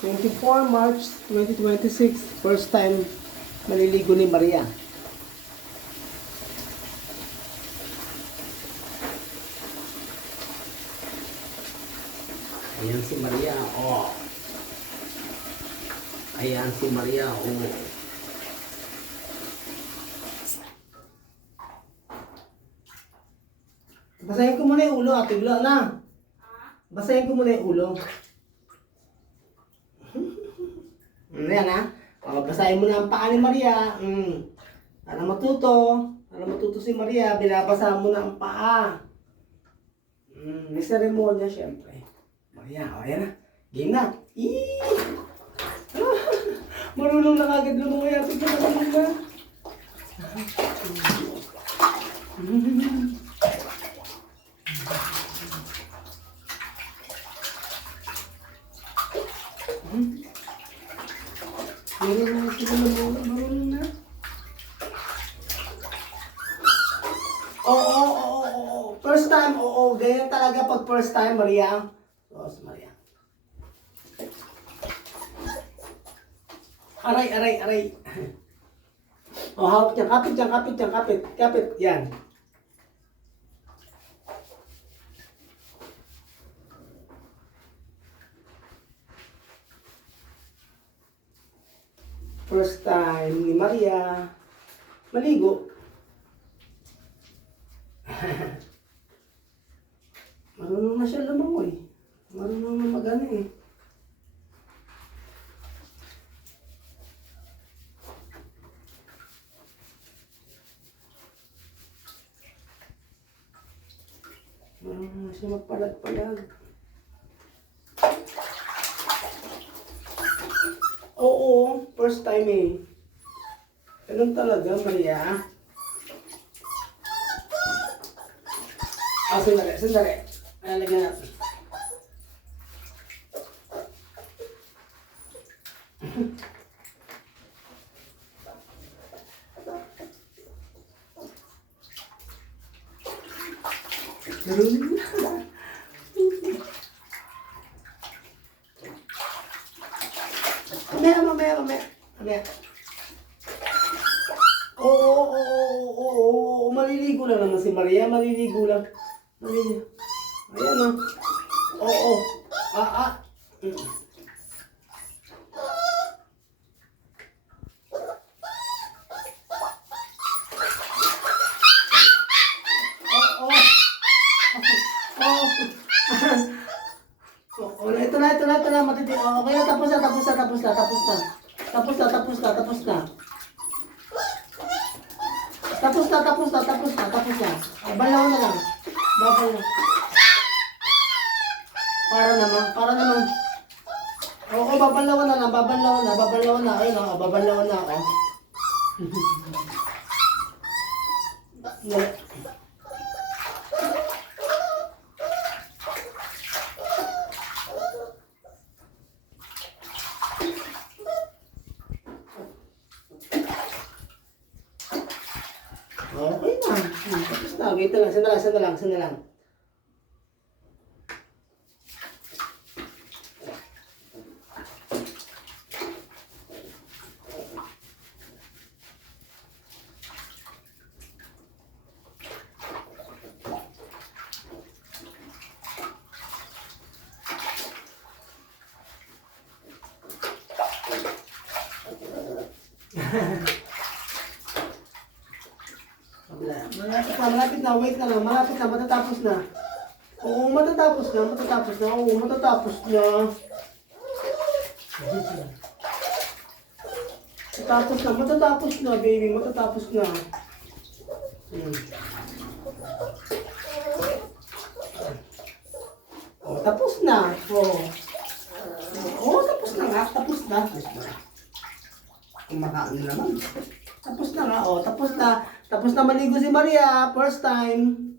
March 2026, first time maliligo ni Maria. Ayan si Maria, oh. Ayan si Maria, oh. Basahin ko muna yung ulo, Ate Glo, na. Basahin ko muna yung ulo. Ayan, ha? O, basahin mo na ang paa ni Maria. Para matuto si Maria, binabasa mo na ang paa. May seremonya, syempre. Maria, o, ayan na. Game na. Marunong na kagad lumungoy, Ate Glo, marunong na. Marunong na. Oo. First time, oo. Ganyan talaga pag first time, Maria. Maria. Aray. O, hawak niya. Kapit. Yan. First time ni Maria maligo. Marunong na siya lumangoy. Marunong na magano eh. Marunong na siya magpalag-palag. Oo, first time eh. Ganun talaga, Maria. Sandali. Lalagyan natin. Mamaya. Oo. Maliligo lang naman si Maria. Maliligo lang. Ayan o. Oo. Ito na. Matiti. Okay na, tapos na. Babalaw na lang. Para naman. Oo, babalawan na. Ayun o, babalawan na ako. Okay na. Tapos na. Wait lang. Sanda lang. Malapit na, wait na lang, matatapos na. Oo, matatapos na. Matatapos na, baby, matatapos na. Oh, tapos na. Tapos na nga, tapos na. Kumakain na naman. Tapos na nga, tapos na maligo si Maria, first time.